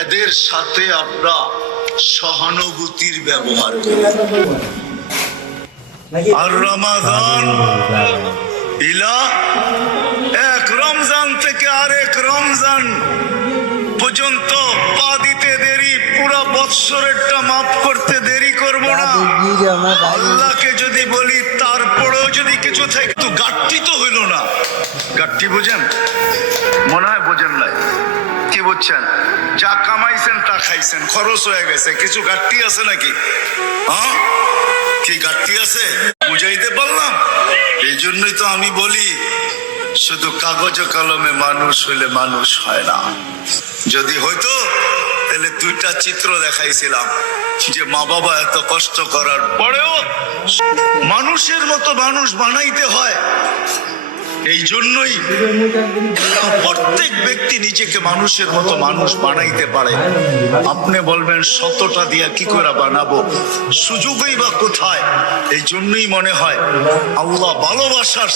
এদের সাথে আমরা সহানুভূতির ব্যবহার করি। আর রমাদান ইলা এক রমজান থেকে আরেক রমজান পর্যন্ত পা দিতে দেরি, পুরো বৎসরেরটা মাফ করতে দেরি করব না। আল্লাহকে যদি বলি তারপরেও যদি কিছু থাকে, তো গাট্টি তো হইল না। গাট্টি বোঝেন? মনে হয় বোঝেন নাই। কি বুঝছেন? যা কামাইছেন তা খাইছেন, খরচ হয়ে গেছে, কিছু গাট্টি আছে নাকি? হ্যাঁ, কি গাট্টি আছে? বুঝাইতে পারলাম? এই জন্যই তো আমি বলি, শুধু কাগজ কলমে মানুষ হইলে মানুষ হয় না। যদি হইতো তাহলে দুইটা চিত্র দেখাইছিলাম, যে মা বাবা এত কষ্ট করার পরেও মানুষের মতো মানুষ বানাইতে হয়। এই জন্যই প্রত্যেক ব্যক্তি নিজেকে মানুষের মতো মানুষ বানাইতে পারে। আপনি বলবেন 100টা দিয়া কি করে বানাবো, সুযোগই বা কোথায়? এই জন্যই মনে হয় আল্লাহ ভালোবাসার